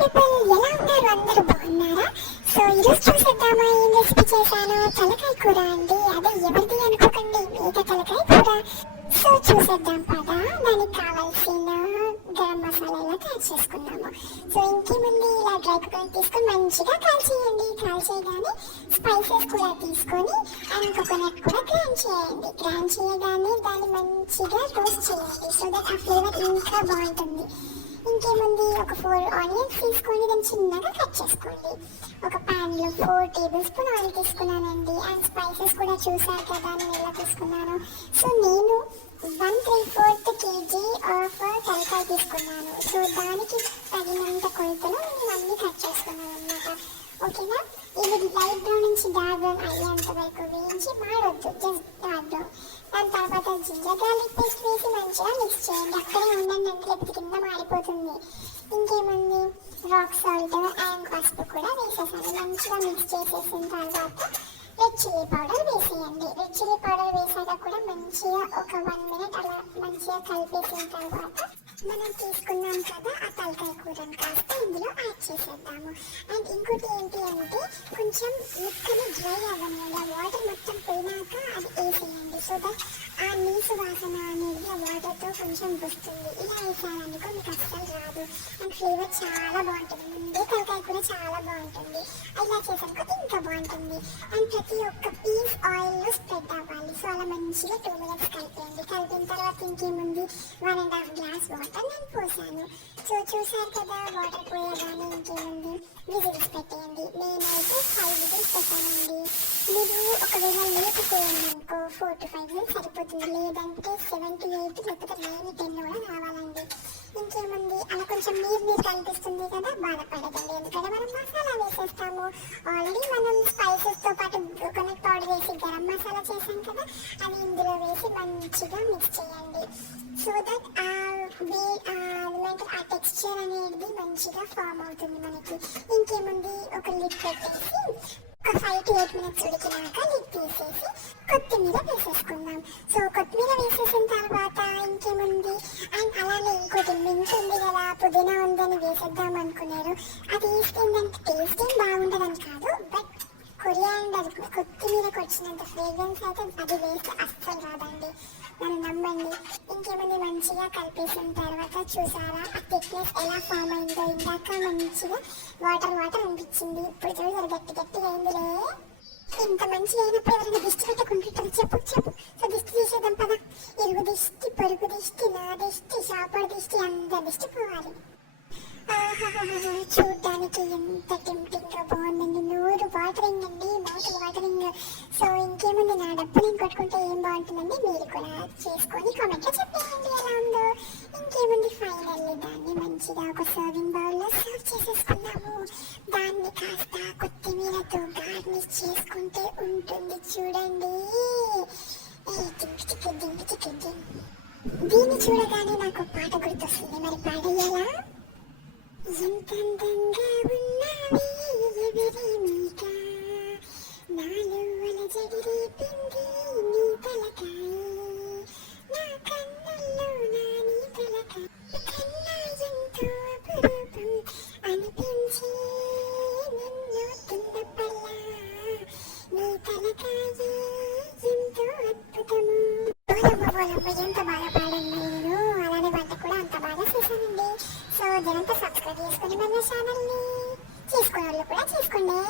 People, ఎలా ఉన్నారు? అందరూ బాగున్నారా? సో ఈరోజు చూసేద్దామా ఏం రెసిపీ చేశాను. తలకాయ కూర అండి. అదే ఎవరిది అనుకోకండి, మేక తలకాయ కూర. సో చూసేద్దాం పదా. దానికి కావాల్సిన గరం మసాలా ఇలా తయారు చేసుకున్నాము. సో ఇంకేముంది, ఇలా డ్రై కోకోనట్ తీసుకొని మంచిగా కాల్చేయండి. కాల్చేయగానే స్పైసెస్ కూడా తీసుకొని అండ్ కోకోనట్ కూడా గ్రైండ్ చేయండి. గ్రైండ్ చేయగానే దాన్ని మంచిగా రోస్ట్ చేయండి. సో దట్ ఆ ఫ్లేవర్ ఇంకా బాగుంటుంది. ఇంకేముంది, ఒక 4 ఆనియన్స్ తీసుకొని దాన్ని చిన్నగా కట్ చేసుకోండి. ఒక ప్యాన్ లో 4 టేబుల్ స్పూన్ ఆయిల్ తీసుకున్నానండి. అండ్ స్పైసెస్ కూడా చూసారు కదా నేను ఎలా తీసుకున్నాను. సో నేను 1/3 kg ఆఫ్ తలకాయ తీసుకున్నాను. సో దానికి తగినంత కొలతలో నేను అన్ని కట్ చేసుకున్నాను అనమాట. ఓకేనా? ఇది లైట్ బ్రౌన్ నుంచి డార్క్ బ్రౌన్ అయ్యేంత వరకు వేయించి మాడొద్దు, జస్ట్ డార్క్ బ్రౌన్. దాని తర్వాత జింజర్ గార్లిక్ పేస్ట్ వేసి మంచిగా మిక్స్ చేయండి. అక్కడే ఉండండి, లేకపోతే కింద మాడిపోతుంది. ఇంకేముంది, రాక్ సాల్ట్ అండ్ పసుపు కూడా వేసేసాను. మంచిగా మిక్స్ చేసేసిన తర్వాత రెడ్ చిల్లీ పౌడర్ వేసేయండి. రెడ్ చిల్లీ పౌడర్ వేసాక కూడా మంచిగా ఒక 1 minute అలా మంచిగా కలిపేసిన తర్వాత మనం తీసుకున్నాం కదా ఆ తలకాయ కూరని కాస్త ఇందులో యాడ్ చేసేద్దాము. అండ్ ఇంకోటి ఏంటి అంటే, కొంచెం ముక్కలు డ్రై అవ్వకుండా వాటర్ మొత్తం పోయినాక అది వేసేయండి. సో దట్ ఆ నీసు వాసన అనేది ఆ వాటర్తో కొంచెం వస్తుంది. ఇలా వేసారనుకో మీకు అస్సలు రాదు. అండ్ ఫ్లేవర్ చాలా బాగుంటుంది. ముందే తలకాయ కూర చాలా బాగుంటుంది. ఇలా చేసాక ఇంకా బాగుంటుంది. అండ్ ప్రతి ఒక్క పీస్ ఆయిల్లో స్ప్రెడ్ అవ్వాలి. సో అలా మంచిగా 2 minutes కలిపేయండి. కలిపిన తర్వాత ఇంకేముంది, 1.5 glass వాటర్ నేను పోసాను. సో చూసారు కదా, వాటర్ పోయగానే ఇంకేముంది, విజిల్స్ పెట్టేయండి. నేనైతే 5 విజిల్స్ పెట్టానండి. మీరు ఒకవేళ లేకపోయాను అనుకో 4 to 5 విజిల్స్ సరిపోతుంది. లేదంటే 7 to 8 లేకపోతే 9 10 కూడా రావాలండి. ఇంకేముంది, అలా కొంచెం నీరు కనిపిస్తుంది కదా, బాధపడదండి. ఎందుకంటే మనం మసాలా వేసేస్తాము. ఆల్రెడీ మనం స్పైసెస్తో పాటు కోకోనట్ పౌడర్ వేసి గరం మసాలా చేసాం కదా, అది ఇందులో వేసి మంచిగా మిక్స్ చేయండి. సో దట్ ఆ టెక్స్చర్ అనేది మంచిగా ఫామ్ అవుతుంది మనకి. ఇంకేముంది, ఒక లిడ్ పెట్టేసి ఒక 5 to 8 minutes ఉడికినాక లిడ్ తీసేసి కొత్తిమీర వేసేసుకుందాం. సో కొత్తిమీర వేసేసిన తర్వాత ఇంకేముంది, అండ్ అలానే ఇంకోటి మింట్ ఉంది కదా, పుదీనా ఉందని వేసేద్దాం అనుకున్నారు. అది వేస్తే దానికి టేస్ట్ ఏం బాగుండదని కాదు, బట్ కొరియాండర్ కొత్తిమీరకు వచ్చినంత ఫ్రేగ్రెన్స్ అయితే అది వేస్తే అస్సలు రాదండి, నన్ను నమ్మండి. ఇంకేముంది, మంచిగా కలిపేసిన తర్వాత చూసారా ఆ థిక్నెస్ ఎలా ఫామ్ అయిందో. ఇందాక మంచిగా వాటర్ అనిపించింది, ఇప్పుడు చూసారు గట్టిగా అయిందిలే. ఇంత మంచిగా అయినప్పుడు ఎవరైనా దిష్టి పెట్టుకుంటుంటారు చెప్పు. సో దిష్టి తీసేద్దాం పద. ఇరుగు దిష్టి, పొరుగు దిష్టి, నా దిష్టి, షాపర్ దిష్టి, అందరి దిష్టి పోవాలి. చూడ్డానికి ఎంత టెంప్టింగ్ గా బాగుందండి. నోరు వాటరింగ్ అండి, మౌత్ వాటరింగ్. సో ఇంకేముంది, నా డబ్బు నేను కొట్టుకుంటే ఏం బాగుంటుందండి, మీరు కూడా చేసుకొని కామెంట్ లో చెప్పేయండి ఎలా ఉందో. ఇంకేముంది, ఫైనల్లీ దాన్ని మంచిగా ఒక సర్వింగ్ బౌల్ లో సర్వ్ చేసేసుకున్నాము. దాన్ని కాస్త కొత్తిమీరతో గార్నిష్ చేసుకుంటే ఉంటుంది చూడండి. దీన్ని చూడగానే నాకు పాట గుర్తొస్తుంది, మరి పాడేయాలా? ఎంత అందంగా ఉన్నావి ఎవరేమీక, నాలో అలజడి రేపింది నీ తలకాయ, నా కన్నుల్లో నా నీ తలకాయ కన్నా ఎంతో అపురూపం అనిపించి నిన్ను తున్నపల్లా, నీ తలకాయ ఎంతో అద్భుతము. ఎంత బాగా పాడాను నేను, అలానే వంట కూడా అంత బాగా చేశానండి. సో జనంతా సబ్స్క్రైబ్ చేసుకొని మన ఛానల్ని, చేసుకునే వాళ్ళు కూడా చేసుకోండి.